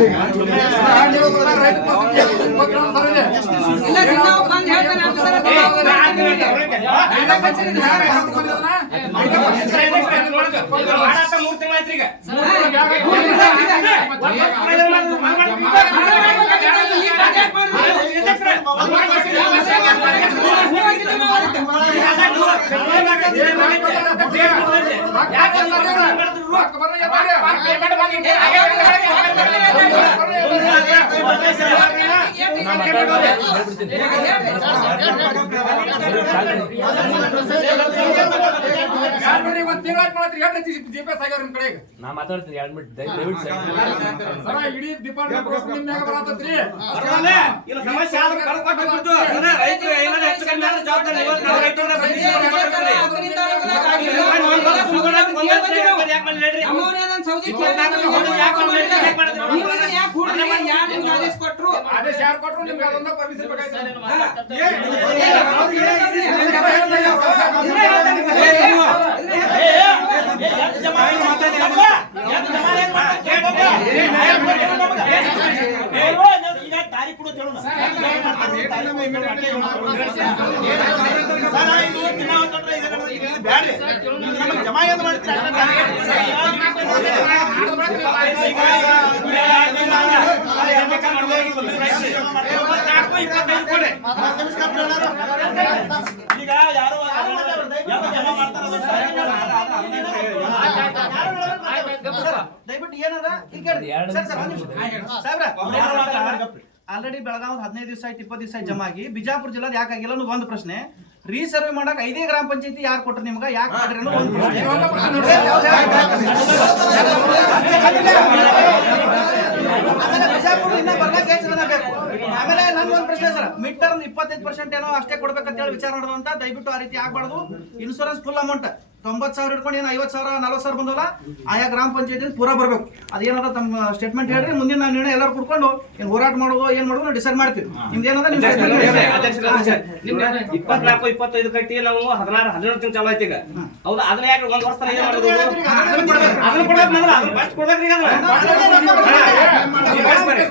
ನೀವು ಸ್ವಲ್ಪ ನಾ ಮಾತಾಡ್ತೀನಿ ಎರಡು ಮಿನಿಟ್ ದಯವಿಟ್ಟು ಸೈಡ್ ಸರ ಇಡೀ ಡಿಪಾರ್ಟ್ಮೆಂಟ್ ಸಮಸ್ಯೆ ಆದ್ರೆ ಕಳ್ಕೊಟ್ಟು ಬಿಟ್ಟು ಸರ, ರೈತರು ಏನಾದ್ರು ಹೆಚ್ಚು ಕಮ್ಮಿ ಆದ್ರೆ ಜವಾಬ್ದಾರಿ ಈಗ ತಾರೀಖ್ ಕೊಡು ಹೇಳೋಣ. ಸರ, ಇದು ದಿನ ಹೊತ್ತೊಂಡ್ರೆ ಇದು ನಮ್ಗೆ ಇದು ಬ್ಯಾಡ್ರಿ. ಇದು ನಮ್ಗೆ ಜಮಾ ಏನ್ ಮಾಡ್ತೀರಿ ಅಷ್ಟೇ ತಾರೀಖ್ ಕೊಡಿ. ಈಗ ಯಾರು ಜಮಾ ದಯವಿಟ್ಟು ಏನಾರ ಆಲ್ರೆಡಿ ಬೆಳಗಾವ್ ಹದಿನೈದು ದಿವಸ ಆಯ್ತು ಇಪ್ಪತ್ತು ದಿವಸ ಆಯ್ತು ಜಮಾ ಆಗಿ ಬಿಜಾಪುರ ಜಿಲ್ಲಾದ ಯಾಕಾಗಿಲ್ಲ ಒಂದು ಪ್ರಶ್ನೆ ರೀಸರ್ವೆ ಮಾಡಕ್ ಐದೇ ಗ್ರಾಮ ಪಂಚಾಯತಿ ಯಾರು ಕೊಟ್ರು ನಿಮ್ಗೆ ಯಾಕೆ ಮಾಡ್ರಿ ಒಂದು ಪ್ರಶ್ನೆ ಆಮೇಲೆ ಬಿಜಾಪುರ ಇನ್ನ ಬರ್ಲಕ್ಕೆ ಜನ ಬೇಕು ಆಮೇಲೆ ಒಂದು ಪ್ರಶ್ನೆ ಸರ್ ಮಿಡ್ ಟರ್ಮ್ ಇಪ್ಪತ್ತೈದು ಪರ್ಸೆಂಟ್ ಏನೋ ಅಷ್ಟೇ ಕೊಡ್ಬೇಕಂತ ಹೇಳಿ ವಿಚಾರ ಮಾಡೋದಂತ ದಯವಿಟ್ಟು ಆ ರೀತಿ ಆಗ್ಬಾರ್ದು ಇನ್ಶೂರೆನ್ಸ್ ಫುಲ್ ಅಮೌಂಟ್ ತೊಂಬತ್ತು ಸಾವಿರ ಇಟ್ಕೊಂಡು ಏನು ಐವತ್ತು ಸಾವಿರ ನಲ್ವತ್ತು ಸಾವಿರ ಬಂದವಲ್ಲ ಆಯಾ ಗ್ರಾಮ ಪಂಚಾಯತಿ ಪೂರಾ ಬರಬೇಕು. ಅದೇನಾದ್ರ ತಮ್ಮ ಸ್ಟೇಟ್ಮೆಂಟ್ ಹೇಳ್ರಿ ಮುಂದಿನ ನಾವು ನಿರ್ಣಯ ಎಲ್ಲರೂ ಕುಡ್ಕೊಂಡು ಏನು ಹೋರಾಟ ಮಾಡೋದು ಏನು ಮಾಡೋದು ನಾವು ಡಿಸೈಡ್ ಮಾಡ್ತೀವಿ. ನಿಮ್ದು ಏನದ ನಿಮ್ಮ statement ಹೇಳ್ರಿ. ಇಪ್ಪತ್ನಾಲ್ಕು ಇಪ್ಪತ್ತೈದು ಕಟ್ಟಿ ನಾವು ಹದಿನಾರು ಹದಿನೇಳು ತಿಂಗಳು ಚಾಲು ಆಯ್ತು ಈಗ. ಹೌದಾ ಅದನ್ನ ಯಾಕೆ ಒಂದ್ ವರ್ಷ ಏನ್ ಮಾಡೋದು ಅದನ್ನ ಕೊಡೋದ್ ಮೊದಲು ಅದನ್ನ ಫಸ್ಟ್ ಕೊಡ್ಬೇಕ್ರಿ ಈಗ ಅದನ್ನ.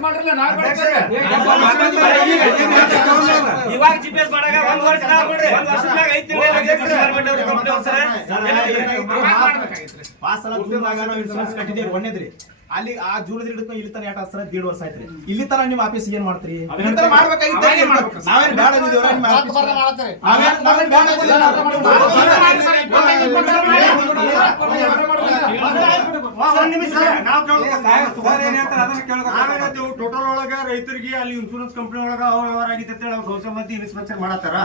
ಮಾಡ್ರಲ್ಲ ನಾ ಮಾಡ್ತಾರೆ ಇವಾಗ ಜಿ ಪಿ ಎಸ್ ಮಾಡಾಗ ಒಂದ್ ವರ್ಷ ಒಂದ್ ಮ್ಯಾಗ ಐದ್ ತಿಂಗಳು ಕಂಪ್ನಿ ಅವ್ರು ಪಾಸ್ ಸಲ ಜೂನ್ದಾಗ ನಾವು ಇನ್ಶೂರೆನ್ಸ್ ಕಟ್ಟಿದ್ದೇವೆ ಒಂದೇದ್ರಿ. ಅಲ್ಲಿ ಆ ಜೂಲದ ಹಿಡಿದು ಇಲ್ಲಿ ತನ ಯಾಟ ಸರ ದೇಡ್ ವರ್ಷ ಆಯ್ತ್ರಿ? ಇಲ್ಲಿ ತರ ನಿಮ್ಮ ಆಫೀಸ್ ಏನ್ ಮಾಡ್ತೀರಿ? ಟೋಟಲ್ ಒಳಗ ರೈತರಿಗೆ ಅಲ್ಲಿ ಇನ್ಶೂರೆನ್ಸ್ ಕಂಪನಿ ಒಳಗ ಅವ್ರ ವ್ಯವಹಾರ ಆಗೈತೆ ಅಂತ ಹೇಳಿ ಅವ್ರು ಸಂಸ್ಥೆ ಮಂದಿ ಇನ್ಸ್ಪೆಕ್ಷನ್ ಮಾಡತ್ತಾರ.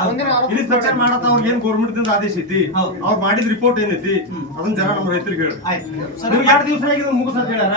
ಇನ್ಸ್ಪೆಕ್ಷನ್ ಮಾಡತ್ತ ಅವ್ರಿಗೆ ಏನ್ ಗೌರ್ಮೆಂಟ್ ದಿಂದ ಆದೇಶ ಐತಿ? ಅವ್ರು ಮಾಡಿದ ರಿಪೋರ್ಟ್ ಏನೈತಿ? ಅದನ್ನ ಜನ ನಮ್ಮ ರೈತರಿಗೆ ಹೇಳಿ ಎರಡು ದಿವಸ ಆಗಿದೆ ಮುಗಿಸ್ ಅಂತ ಹೇಳ್ಯಾರ?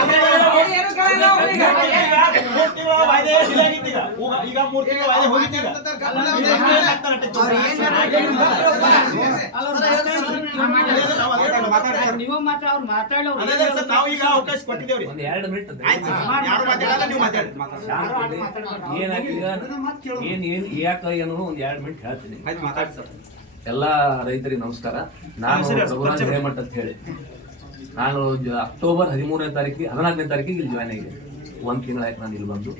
ತಿಂಗಳ ವಾಯ್ದೆ delay ಆಗಿತ್ತು ಈಗ. ಊಗ- ಈಗ ಮೂರ್ ತಿಂಗಳ ವಾಯ್ದೆ ಹೋಗಿತ್ತು ಈಗ. ನೀವು ಮಾತ್ರ ಅವ್ರು ಮಾತಾಡೋರು ಅದೇ ಸರ್ ನಾವು ಈಗ ಅವಕಾಶ ಕೊಟ್ಟಿದ್ದೇವ್ರಿ. ಒಂದು ಎರಡು ಮಿನಿಟ್ ಆಯ್ತು ಯಾರು ಮಾತಾಡಲ್ಲ ನೀವು ಮಾತಾಡಿ. ಏನಾಗಿದೆ ಏನ್ ಏನ್ ಯಾಕ ಏನು ಒಂದ್ ಎರಡು ಮಿನಿಟ್ ಹೇಳ್ತೀನಿ. ಎಲ್ಲ ರೈತರಿಗೆ ನಮಸ್ಕಾರ. ನಾನು ಹಿರೇಮಠ ಅಂತ ಹೇಳಿ. ನಾನು ಜ- ಅಕ್ಟೋಬರ್ ಹದಿಮೂರನೇ ತಾರೀಕಿಗೆ ಹದಿನಾಲ್ಕನೇ ತಾರೀಕಿಗೆ ಇಲ್ಲಿ ಜಾಯ್ನ್ ಆಗಿದೆ ಒಂದ್ ತಿಂಗಳಾಯ್ತು ನಾನು ಇಲ್ಲಿ ಬಂದು.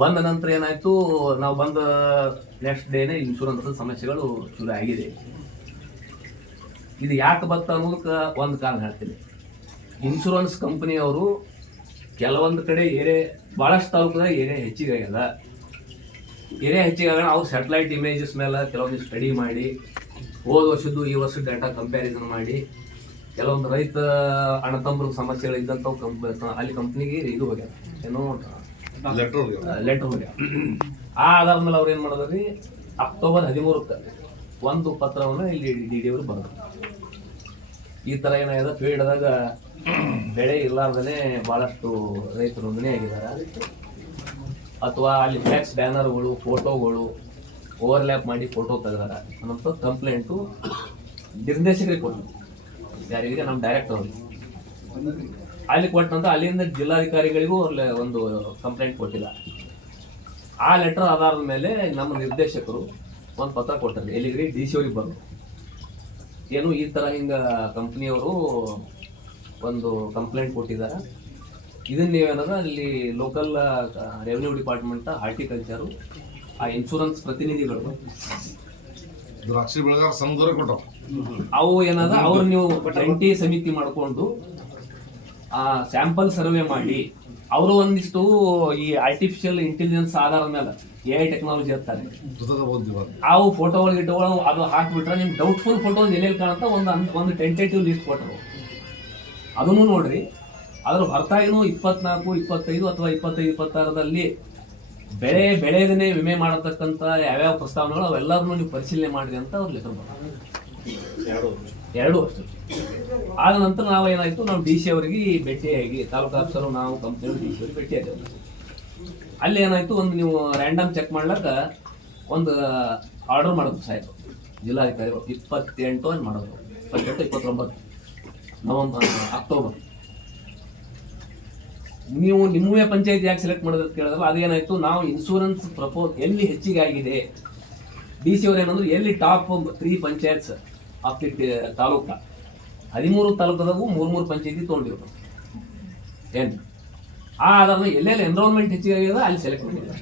ಬಂದ ನಂತರ ಏನಾಯ್ತು, ನಾವು ಬಂದ ನೆಕ್ಸ್ಟ್ ಡೇನೆ ಇನ್ಶೂರೆನ್ಸ್ ಸಮಸ್ಯೆಗಳು ಶುರು ಆಗಿದೆ. ಇದು ಯಾಕೆ ಬತ್ತ ಅನ್ನೋದಕ್ಕೆ ಒಂದು ಕಾರಣ ಹೇಳ್ತೀನಿ. ಇನ್ಶೂರೆನ್ಸ್ ಕಂಪ್ನಿಯವರು ಕೆಲವೊಂದು ಕಡೆ ಏರೆ ಭಾಳಷ್ಟು ತಾಲೂಕದಾಗ ಏರಿಯಾ ಹೆಚ್ಚಿಗೆ ಆಗ್ಯದ. ಏರಿಯಾ ಹೆಚ್ಚಿಗೆ ಆಗೋಣ ಅವ್ರು ಸ್ಯಾಟಲೈಟ್ ಇಮೇಜಸ್ ಮೇಲೆ ಕೆಲವೊಂದು ಸ್ಟಡಿ ಮಾಡಿ, ಹೋದ ವರ್ಷದ್ದು ಈ ವರ್ಷದ ಡೇಟಾ ಕಂಪ್ಯಾರಿಸನ್ ಮಾಡಿ ಕೆಲವೊಂದು ರೈತ ಅಣ್ಣತಮ್ಮರ ಸಮಸ್ಯೆಗಳು ಇದ್ದಂತ ಕಂಪ್ ಅಲ್ಲಿ ಕಂಪ್ನಿಗೆ ಇದು ಹೋಗ್ಯಾರ. ಏನೋ ಲೆಟರ್ ಹೋಗ್ಯಾರ ಆ ಆಧಾರದ ಮೇಲೆ ಅವ್ರು ಏನು ಮಾಡಿದ್ರಿ? ಅಕ್ಟೋಬರ್ ಹದಿಮೂರಕ್ಕೆ ಒಂದು ಪತ್ರವನ್ನು ಇಲ್ಲಿ ಡಿ ಡಿ ಅವರು ಬರೆದ್ರು. ಈ ಥರ ಏನಾಗಿದೆ? ಫೀಲ್ಡ್ದಾಗ ಬೆಳೆ ಇರಲಾರ್ದೇ ಭಾಳಷ್ಟು ರೈತರು ನೋಂದಣಿ ಆಗಿದ್ದಾರೆ. ಅಥವಾ ಅಲ್ಲಿ ಫ್ಯಾಕ್ಸ್ ಬ್ಯಾನರ್ಗಳು ಫೋಟೋಗಳು ಓವರ್ಲ್ಯಾಪ್ ಮಾಡಿ ಫೋಟೋ ತೆಗೆದಾರ ಅನ್ನೋಂಥ ಕಂಪ್ಲೇಂಟು ನಿರ್ದೇಶಕರಿಗೆ ಕೊಟ್ಟರು ಯಾರಿಗೆ ನಮ್ಮ ಡೈರೆಕ್ಟರ್ ಅವ್ರಿಗೆ ಅಲ್ಲಿ ಕೊಟ್ಟಂತ ಅಲ್ಲಿಂದ ಜಿಲ್ಲಾಧಿಕಾರಿಗಳಿಗೂ ಒಂದು ಕಂಪ್ಲೇಂಟ್ ಕೊಟ್ಟಿಲ್ಲ. ಆ ಲೆಟರ್ ಆಧಾರದ ಮೇಲೆ ನಮ್ಮ ನಿರ್ದೇಶಕರು ಒಂದು ಪತ್ರ ಕೊಟ್ಟರು ಎಲ್ಲಿಗ್ರಿ? ಡಿ ಸಿ ಅವ್ರಿಗೆ ಬಂದು. ಏನು ಈ ಥರ ಹಿಂಗೆ ಕಂಪ್ನಿಯವರು ಒಂದು ಕಂಪ್ಲೇಂಟ್ ಕೊಟ್ಟಿದ್ದಾರೆ. ಇದನ್ನ ನೀವೇನಾದ್ರೆ ಅಲ್ಲಿ ಲೋಕಲ್ ರೆವೆನ್ಯೂ ಡಿಪಾರ್ಟ್ಮೆಂಟ್ ಹಾರ್ಟಿಕಲ್ಚರು ಆ ಇನ್ಶೂರೆನ್ಸ್ ಪ್ರತಿನಿಧಿಗಳು. ದ್ರಾಕ್ಷಿ ಬೆಳೆಗಾರ ಸಮುದ್ರ ಕೊಟ್ಟವು ಅವು ಏನಾದ ಅವ್ರು ನೀವು ಜಂಟಿ ಸಮಿತಿ ಮಾಡಿಕೊಂಡು ಆ ಸ್ಯಾಂಪಲ್ ಸರ್ವೆ ಮಾಡಿ ಅವರು ಒಂದಿಷ್ಟು ಈ ಆರ್ಟಿಫಿಷಿಯಲ್ ಇಂಟೆಲಿಜೆನ್ಸ್ ಆಧಾರದ ಮೇಲೆ ಎ ಐ ಟೆಕ್ನಾಲಜಿ ಇರ್ತಾರೆ ಅವು ಫೋಟೋಗಳು ಗಿಟೋಗಳು ಅದು ಹಾಕ್ಬಿಟ್ರೆ ನಿಮ್ಗೆ ಡೌಟ್ಫುಲ್ ಫೋಟೋ ಎಲ್ಲೆಲ್ಲಿ ಕಾಣುತ್ತೆ ಒಂದು ಒಂದು ಟೆಂಟೇಟಿವ್ ಲಿಸ್ಟ್ ಕೊಟ್ಟರು ಅದನ್ನು ನೋಡ್ರಿ ಅದ್ರ ಹೊರತಾಗಿನೂ ಇಪ್ಪತ್ನಾಲ್ಕು ಇಪ್ಪತ್ತೈದು ಅಥವಾ ಇಪ್ಪತ್ತೈದು ಇಪ್ಪತ್ತಾರದಲ್ಲಿ ಬೆಳೆ ಬೆಳೆದನ್ನೇ ವಿಮೆ ಮಾಡತಕ್ಕಂಥ ಯಾವ್ಯಾವ ಪ್ರಸ್ತಾವನೆಗಳು ಅವೆಲ್ಲರನ್ನೂ ನೀವು ಪರಿಶೀಲನೆ ಮಾಡಿರಿ ಅಂತ ಅವ್ರು ಲೆಕ್ಕ ಎರಡು ವರ್ಷ ಆದ ನಂತರ ನಾವು ಏನಾಯ್ತು ನಾವು ಡಿ ಸಿ ಅವರಿಗೆ ಭೇಟಿಯಾಗಿ, ತಾಲೂಕು ಆಫೀಸರು, ನಾವು ಕಂಪ್ನಿ ಡಿ ಸಿ ಅವರಿಗೆ ಭೇಟಿಯಾದೆವು. ಅಲ್ಲಿ ಏನಾಯ್ತು, ಒಂದು ನೀವು ರ್ಯಾಂಡಮ್ ಚೆಕ್ ಮಾಡ್ಲಾಕ ಒಂದು ಆರ್ಡರ್ ಮಾಡೋದು ಸಾಯ್ತು. ಜಿಲ್ಲಾಧಿಕಾರಿಗಳು, ಇಪ್ಪತ್ತೆಂಟು ಅಂತ ಮಾಡೋದು ಇಪ್ಪತ್ತೆಂಟು, ಇಪ್ಪತ್ತೊಂಬತ್ತು ನವಂಬರ್ ಅಕ್ಟೋಬರ್. ನೀವು ನಿಮ್ಮವೇ ಪಂಚಾಯತ್ ಯಾಕೆ ಸೆಲೆಕ್ಟ್ ಮಾಡೋದು ಅಂತ ಕೇಳಿದ್ರೆ ಅದೇನಾಯ್ತು ನಾವು ಇನ್ಶೂರೆನ್ಸ್ ಪ್ರಪೋಸ್ ಎಲ್ಲಿ ಹೆಚ್ಚಿಗೆ ಆಗಿದೆ? ಡಿ ಸಿ ಅವ್ರು ಏನಂದ್ರೆ, ಎಲ್ಲಿ top three panchayats? The taluka. ಹದಿಮೂರು ತಾಲೂಕದಾಗೂ ಮೂರು ಮೂರು ಪಂಚಾಯತಿ ತೊಗೊಂಡಿವ್ರು ಏನು? ಆ ಆಧಾರದ ಎಲ್ಲೆಲ್ಲಿ ಎನ್ರೋಲ್ಮೆಂಟ್ ಹೆಚ್ಚಿಗೆ ಆಗಿದೆ ಅಲ್ಲಿ ಸೆಲೆಕ್ಟ್ ಮಾಡಿದ್ರು.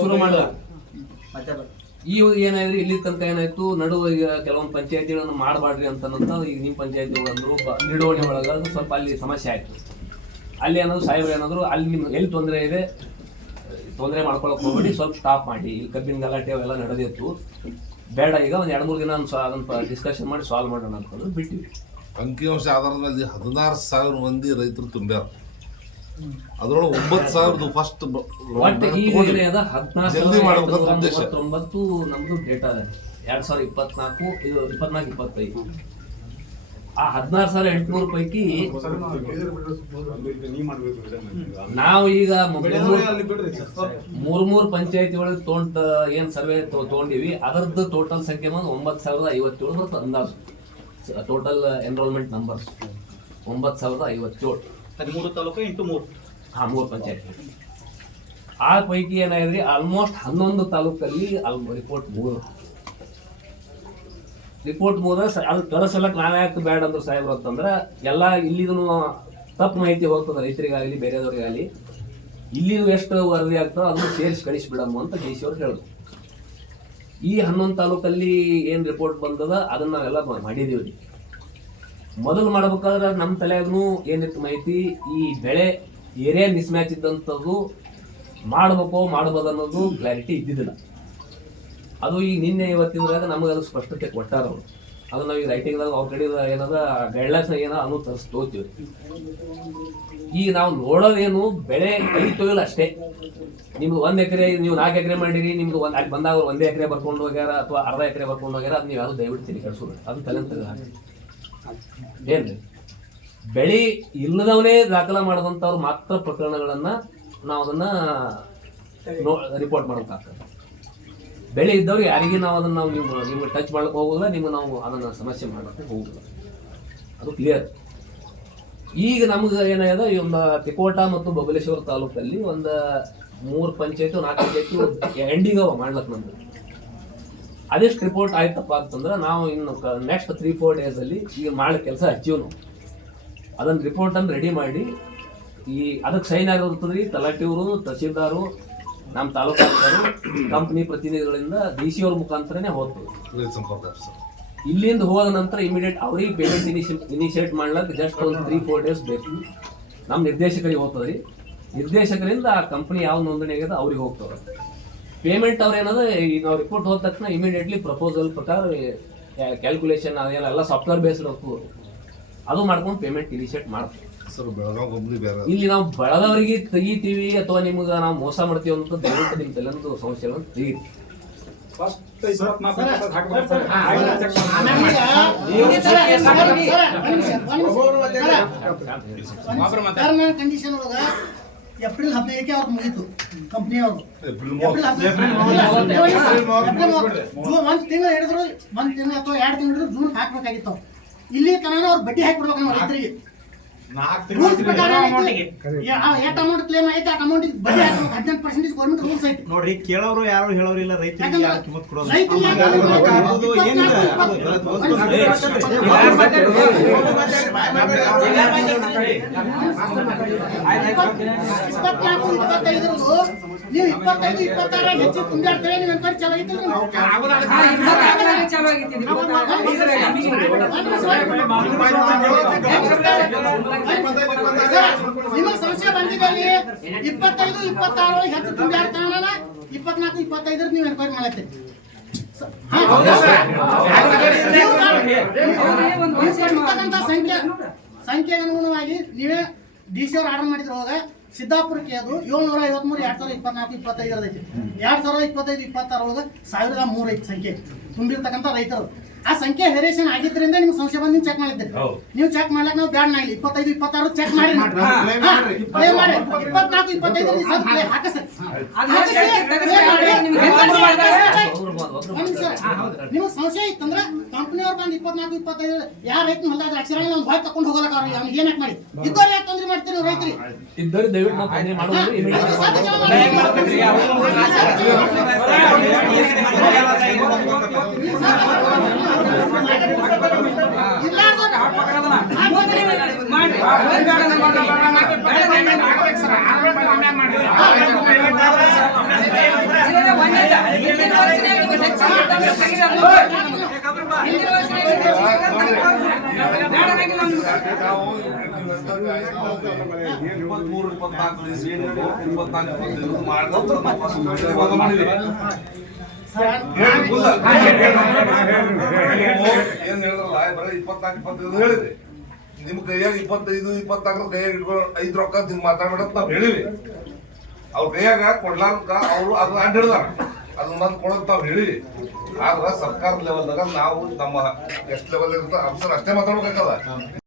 ಶುರು ಮಾಡಿದ ಈ ಏನಾಯ್ತು ಇಲ್ಲಿ ತನಕ ಏನಾಯ್ತು ನಡುವೆ ಈಗ ಕೆಲವೊಂದು ಪಂಚಾಯತಿಗಳನ್ನು ಮಾಡಬಾರ್ರಿ ಅಂತ ಈಗ ನಿಮ್ಮ ಪಂಚಾಯತಿ ಅಂದ್ರು ನಿಡೋಣೆ ಒಳಗ ಸ್ವಲ್ಪ ಅಲ್ಲಿ ಸಮಸ್ಯೆ ಆಯ್ತು. ಅಲ್ಲಿ ಏನಾದ್ರು ಸಾಹೇಬ್ರು ಏನಾದ್ರು ಅಲ್ಲಿ ನಿಮ್ಗೆ ಎಲ್ಲಿ ತೊಂದರೆ ಇದೆ ತೊಂದರೆ ಮಾಡ್ಕೊಳಕ್ ಹೋಗ್ಬೇಡಿ ಸ್ವಲ್ಪ ಸ್ಟಾಪ್ ಮಾಡಿ. ಇಲ್ಲಿ ಕಬ್ಬಿನ ಗಲಾಟೆ ಅವೆಲ್ಲ ನಡೆದಿತ್ತು. ಬೇಡ ಈಗ ಒಂದ್ ಎರಡು ಮೂರು ದಿನ ಅದನ್ನ ಡಿಸ್ಕಷನ್ ಮಾಡಿ ಸಾಲ್ವ್ ಮಾಡೋಣ ಅನ್ಕೊಂಡು ಬಿಟ್ಟಿವಿ. ಅಂಕಿಅಂಶ ಆಧಾರದ ಮೇಲೆ ಹದಿನಾರು ಸಾವಿರ ಮಂದಿ ರೈತರು ತುಂಬ್ಯಾರ. ಅದ್ರೊಳಗೆ ಒಂಬತ್ತು ಸಾವಿರದ ಫಸ್ಟ್ ಜಲ್ದಿ ಮಾಡ್ಬೇಕಂತ ಉದ್ದೇಶ. ನಮ್ದು ಡೇಟಾ ಇದೆ ಎರಡ್ ಸಾವಿರದ ಇಪ್ಪತ್ನಾಲ್ಕು ಇದು ಇಪ್ಪತ್ನಾಲ್ಕು ಇಪ್ಪತ್ತೈದು. ಆ ಹದಿನಾರು ಸಾವಿರ ಎಂಟುನೂರು ಪೈಕಿ ನಾವು ಈಗ ಮೂರ್ ಮೂರ್ ಪಂಚಾಯತಿ ಒಳಗೆ ತೊಗೊಂಡ ಏನ್ ಸರ್ವೆ ತಗೊಂಡಿವಿ ಅದರದ್ದು ಟೋಟಲ್ ಸಂಖ್ಯೆ ಬಂದು ಒಂಬತ್ತು ಸಾವಿರದ ಐವತ್ತೇಳು ಬರುತ್ತೆ ಅಂದಾಜು. ಟೋಟಲ್ ಎನ್ರೋಲ್ಮೆಂಟ್ ನಂಬರ್ಸ್ ಒಂಬತ್ ಸಾವಿರದ ಐವತ್ತೇಳು. ಹದಿಮೂರು ತಾಲೂಕು ಇಂಟು ಮೂರು. ಹಾ ಮೂರು ಪಂಚಾಯತಿ. ಆ ಪೈಕಿ ಏನಾಗಿದೆ ಆಲ್ಮೋಸ್ಟ್ ಹನ್ನೊಂದು ತಾಲೂಕಲ್ಲಿ ಅಲ್ ರಿಪೋರ್ಟ್ ಮೂರು. ರಿಪೋರ್ಟ್ ಮುಗಿದ್ರೆ ಅದು ಕಳಿಸಲಕ್ಕೆ ನಾವೇ ಯಾಕೆ ಬೇಡ ಅಂದ್ರೆ ಸಾಹೇಬ್ರು ಅಂತಂದ್ರೆ, ಎಲ್ಲ ಇಲ್ಲಿದು ತಪ್ಪು ಮಾಹಿತಿ ಹೋಗ್ತದೆ ರೈತರಿಗಾಗಲಿ, ಬೇರೆದವ್ರಿಗಾಗಲಿ. ಇಲ್ಲಿ ಎಷ್ಟು ವರದಿ ಆಗ್ತದೋ ಅದನ್ನು ಸೇರಿಸಿ ಕಳಿಸಿಬಿಡಮ್ಮ ಅಂತ ಡಿ ಸಿ ಅವ್ರು ಹೇಳಿದ್ರು. ಈ ಹನ್ನೊಂದು ತಾಲೂಕಲ್ಲಿ ಏನು ರಿಪೋರ್ಟ್ ಬಂದದ, ಅದನ್ನು ನಾವೆಲ್ಲ ಮಾಡಿದ್ದೀವಿ ರೀ ಮೊದಲು ಮಾಡ್ಬೇಕಾದ್ರೆ ನಮ್ಮ ತಲೆಯಾಗೂ ಏನಿತ್ತು ಮಾಹಿತಿ, ಈ ಬೆಳೆ ಏರಿಯಾ ಮಿಸ್ಮ್ಯಾಚ್ ಇದ್ದಂಥದ್ದು ಮಾಡಬೇಕೋ ಮಾಡ್ಬೋದು ಅನ್ನೋದು ಕ್ಲಾರಿಟಿ ಇದ್ದಿದ್ದಿಲ್ಲ. ಅದು ಈಗ ನಿನ್ನೆ ಇವತ್ತಿನದಾಗ ನಮಗೆ ಅದು ಸ್ಪಷ್ಟತೆ ಕೊಟ್ಟಾರ ಅವರು. ಅದು ನಾವು ಈ ರೈಟಿಂಗ್ದಾಗ ಅವ್ರ ಕಡೆ ಏನದ ಗೈಡ್ಲೈನ್ಸ್ ಏನೋ ಅನ್ನೋ ತರಿಸಿ ಈಗ ನಾವು ನೋಡೋದೇನು ಬೆಳೆ ಕೈ ತೊಯ್ಯಲ್ಲ ಅಷ್ಟೇ. ನಿಮ್ಗೆ ಒಂದು ಎಕರೆ, ನೀವು ನಾಲ್ಕು ಎಕರೆ ಮಾಡಿರಿ ನಿಮ್ಗೆ ಒಂದು, ಅಲ್ಲಿ ಬಂದಾಗ ಒಂದೇ ಎಕರೆ ಬರ್ಕೊಂಡು ಹೋಗ್ಯಾರ ಅಥವಾ ಅರ್ಧ ಎಕರೆ ಬರ್ಕೊಂಡು ಹೋಗ್ಯಾರ ಅದು ನೀವು ಯಾರು ದಯವಿಟ್ಟು ತಿಳಿ ಕಳಿಸೋದು ಅದು ತಲೆ ಹಾಕಿ ಏನ್ರಿ? ಬೆಳಿ ಇಲ್ಲದವನೇ ದಾಖಲ ಮಾಡಿದಂಥವ್ರು ಮಾತ್ರ ಪ್ರಕರಣಗಳನ್ನು ನಾವು ಅದನ್ನ ರಿಪೋರ್ಟ್ ಮಾಡ್ಬೇಕಾಗ್ತದೆ. ಬೆಳೆ ಇದ್ದವ್ರು ಯಾರಿಗೆ ನಾವು ಅದನ್ನು ನಾವು ನೀವು ನಿಮ್ಗೆ ಟಚ್ ಮಾಡಕ್ ಹೋಗೋದಿಲ್ಲ, ನಿಮ್ಗೆ ನಾವು ಅದನ್ನ ಸಮಸ್ಯೆ ಮಾಡಕ್ಕೆ ಹೋಗೋದಿಲ್ಲ. ಅದು ಕ್ಲಿಯರ್ ಈಗ ನಮ್ಗೆ ಏನಾಗಿದೆ, ಈ ಒಂದು ತಿಕೋಟ ಮತ್ತು ಬಬಲೇಶ್ವರ ತಾಲೂಕಲ್ಲಿ ಒಂದು ಮೂರು ಪಂಚಾಯತ್, ನಾಲ್ಕು ಪಂಚಾಯತ್ ಅವ ಮಾಡ್ಲಕ್ ನಮ್ದು ಅದೆಷ್ಟು ರಿಪೋರ್ಟ್ ಆಯ್ತಪ್ಪ ಅಂತಂದ್ರೆ, ನಾವು ಇನ್ನು ನೆಕ್ಸ್ಟ್ ತ್ರೀ ಫೋರ್ ಡೇಸ್ ಅಲ್ಲಿ ಈಗ ಮಾಡೋ ಕೆಲಸ ಹಚ್ಚಿವ್ ನಾವು. ಅದನ್ನ ರಿಪೋರ್ಟ್ ಅನ್ನು ರೆಡಿ ಮಾಡಿ, ಈ, ಅದಕ್ಕೆ ಸೈನ್ ಆಗಿರ್ತದ್ರಿ ತಲಾಟಿಯವರು ತಹಸೀಲ್ದಾರು ನಮ್ಮ ತಾಲೂಕು ಕಂಪನಿ ಪ್ರತಿನಿಧಿಗಳಿಂದ ಡಿ ಸಿ ಅವ್ರ ಮುಖಾಂತರನೇ ಹೋಗ್ತದೆ ಸಂಪರ್ಕ ಇಲ್ಲಿಂದ ಹೋದ ನಂತರ ಇಮಿಡಿಯೇಟ್ ಅವ್ರಿಗೆ ಪೇಮೆಂಟ್ ಇನಿಷಿಯೇಟ್ ಮಾಡ್ಲಕ್ಕೆ ಜಸ್ಟ್ ಒಂದು ತ್ರೀ ಫೋರ್ ಡೇಸ್ ಬೇಕು. ನಮ್ಮ ನಿರ್ದೇಶಕರಿಗೆ ಹೋಗ್ತದೆ ರೀ. ನಿರ್ದೇಶಕರಿಂದ ಆ ಕಂಪನಿ ಯಾವ ನೋಂದಣಿ ಆಗಿದೆ ಅವ್ರಿಗೆ ಹೋಗ್ತದೆ. ಪೇಮೆಂಟ್ ಅವ್ರು ಏನದ ಈಗ ನಾವು ರಿಪೋರ್ಟ್ ಹೋದ ತಕ್ಷಣ ಇಮಿಡಿಯೇಟ್ಲಿ ಪ್ರಪೋಸಲ್ ಪ್ರಕಾರ ಕ್ಯಾಲ್ಕುಲೇಷನ್ ಅದೇನೆಲ್ಲ ಸಾಫ್ಟ್ವೇರ್ ಬೇಸ್ಡ್ ಹೋಗ್ತದೆ ಅದು ಮಾಡ್ಕೊಂಡು ಪೇಮೆಂಟ್ ಇನಿಷಿಯೇಟ್ ಮಾಡ್ತೀವಿ ಸರ್ ಬೆಳಗಾವ್ ಕಂಪ್ನಿ ಬೇರೆ ಇಲ್ಲಿ ನಾವು ಬಳದವರಿಗೆ ತೆಗಿತೀವಿ ಅಥವಾ ನಿಮ್ಗೆ ನಾವು ಮೋಸ ಮಾಡ್ತೀವಿ ಅಂತ ದಯವಿಟ್ಟು ನಿಮ್ಮ ತಲೆಂದು ಸಮಸ್ಯೆಗಳನ್ನು ತೆಗೀರಿ ಕಂಡೀಷನ್ ಒಳಗ ಏಪ್ರಿಲ್ ಹದಿನೈದಕ್ಕೆ ಅವ್ರಿಗೆ ಮುಗೀತು ಕಂಪ್ನಿ ಅವ್ರದ್ದು ಏಪ್ರಿಲ್ ಏಪ್ರಿಲ್ ಹದಿನೈದು ಜೂನ್ ಒಂದ್ ತಿಂಗಳು ಹಿಡಿದ್ರು ಒಂದ್ ತಿಂಗಳು ಅಥವಾ ಎರಡು ತಿಂಗಳು ಹಿಡಿದ್ರು ಜೂನ್ ಹಾಕ್ಬೇಕಾಗಿತ್ತು ಇಲ್ಲಿ ತನಕ ಅವ್ರು ಬಡ್ಡಿ ಹಾಕ್ಬಿಡ್ಬೇಕು ನಮ್ಮ ರೈತರಿಗೆ. ರೂಲ್ಸ್ ಪ್ರಕಾರ ತಿಂಗಳು ಎಷ್ಟು ಅಮೌಂಟ್ ಕ್ಲೇಮ್ ಐತೆ ಆ ಅಮೌಂಟ್ ಬಡ್ಡಿ ಹಾಕ್ಬೇಕು. ಹದಿನೆಂಟು ಪರ್ಸೆಂಟೇಜ್ ಗೌರ್ಮೆಂಟ್ ರೂಲ್ಸ್ ಐತಿ. ನೋಡ್ರಿ ಕೇಳೋರು ಯಾರು ಹೇಳೋರಿಲ್ಲ ರೈತರಿಗೆ ಯಾರು ಕಿಮ್ಮತ್ ಕೊಡೋದು ರೈತರಿಗೆ ಯಾಕೆ ಅದು ಏನಿಲ್ಲ. ಅದು ಇಪ್ಪತ್ನಾಲ್ಕು ಇಪ್ಪತ್ತೈದರದು ನೀವು ಇಪ್ಪತ್ತೈದು ಇಪ್ಪತ್ತಾರ ಹೆಚ್ಚು ನೀವು. ನಿಮಗೆ ಸಂಶಯ ಬಂದಿದ್ದಲ್ಲಿ ಇಪ್ಪತ್ತೈದು ಇಪ್ಪತ್ತಾರು ಹೆಚ್ಚು ತುಂಬ್ಯಾಡ್ತಾನ ಇಪ್ಪತ್ನಾಲ್ಕು ಇಪ್ಪತ್ತೈದರ ನೀವು ಎನ್ಕ್ವೈರಿ ಮಾಡತ್ತೆ. ಸಂಖ್ಯೆ ಸಂಖ್ಯೆಗೆ ಅನುಗುಣವಾಗಿ ನೀವೇ ಡಿ ಸಿ ಅವ್ರು ಆರ್ಡರ್ ಮಾಡಿದ್ರೆ ಹೋಗ ಸಿದ್ದಾಪುರಕ್ಕೆ ಅದು ಏಳ್ನೂರ ಐವತ್ಮೂರು ಎರಡು ಸಾವಿರದ ಇಪ್ಪತ್ನಾಲ್ಕು ಇಪ್ಪತ್ತೈದರದ ಐತಿ ಎರಡ್ ಸಾವಿರದ ಇಪ್ಪತ್ತೈದು ಇಪ್ಪತ್ತಾರೊಳಗೆ ಸಾವಿರದ ಮೂರು ಐತಿ ಸಂಖ್ಯೆ ತುಂಬಿರ್ತಕ್ಕಂಥ ರೈತರು. ಆ ಸಂಖ್ಯೆ ವೇರಿಯೇಷನ್ ಆಗಿದ್ರಿಂದ ನಿಮ್ಗೆ ಸಂಶಯ ಬಂದು ನೀವು ಚೆಕ್ ಮಾಡಿದ್ದೆ ಹೌದು. ನೀವು ಚೆಕ್ ಮಾಡ್ಲಕ್ ನಾವು ಬ್ಯಾಡ್ ನಾಯಿಲಿ ಇಪ್ಪತ್ತೈದು ಇಪ್ಪತ್ತಾರು ಚೆಕ್ ಮಾಡಿ. ಇಪ್ಪತ್ನಾಲ್ಕು ಇಪ್ಪತ್ತೈದು ಹಾಕಿಸಿ. ನಿಮ್ಗೆ ಸಂಶಯ ಇತ್ತಂದ್ರೆ ಕಂಪನಿಯವ್ರು ಬಂದು ಇಪ್ಪತ್ನಾಲ್ಕು ಇಪ್ಪತ್ತೈದು ಯಾರ ರೈತನ ಹೊಲದಾಗ ಅಕ್ಷರ ಒಂದು ಹೊಳೆ ತಕೊಂಡು ಹೋಗಲಕ್ಕ ಅವ್ರಿಗೆ ಅವ್ನಿಗೆ ಏನಕ್ಕೆ ಮಾಡಿ? ಇದ್ದವ್ರು ಯಾಕೆ ತೊಂದ್ರೆ ಮಾಡ್ತೀರಿ ರೈತರಿ ಇದ್ದವ್ರು ದಯವಿಟ್ಟು ಮಾಡೋದು ಇಪ್ಪತ್ಮೂರು ಇಪ್ಪತ್ನಾಲ್ಕು ಇಪ್ಪತ್ನಾಲ್ಕು ಇಪ್ಪತ್ತೈದು ಮಾಡಿದ್ವಿ ಏನ್ ಹೇಳಿದ್ರಲ್ಲ ಬರೀ ಇಪ್ಪತ್ನಾಲ್ಕು ಇಪ್ಪತ್ತೈದು ಹೇಳಿದೆ ನಿಮ್ ಕೈಯಾಗ ಇಪ್ಪತ್ತೈದು, ಇಪ್ಪತ್ತಾರು ಕೈಯಾಗ ಇಟ್ಕೊಂಡು ಐದು ರೊಕ್ಕ ತಿಂಗ್ ಮಾತಾಡ್ಬೇಡಂತ ನಾವ್ ಹೇಳಿವಿ. ಅವ್ರ ಕೈಯಾಗ ಕೊಡ್ಲಾರ್ಕ ಅವ್ರು ಅಂಡ್ ಹಿಡ್ದಾರ ಅದನ್ನ ಬಂದ್ ಕೊಡೋದು ನಾವು ಹೇಳಿವಿ. ಆದ್ರ ಸರ್ಕಾರದ ಲೆವೆಲ್ದಾಗ ನಾವು ನಮ್ಮ ಎಷ್ಟು ಲೆವೆಲ್ ಇರ್ತಾರ ಅಫ್ಸರ್ ಅಷ್ಟೇ ಮಾತಾಡ್ಬೇಕಾಗದ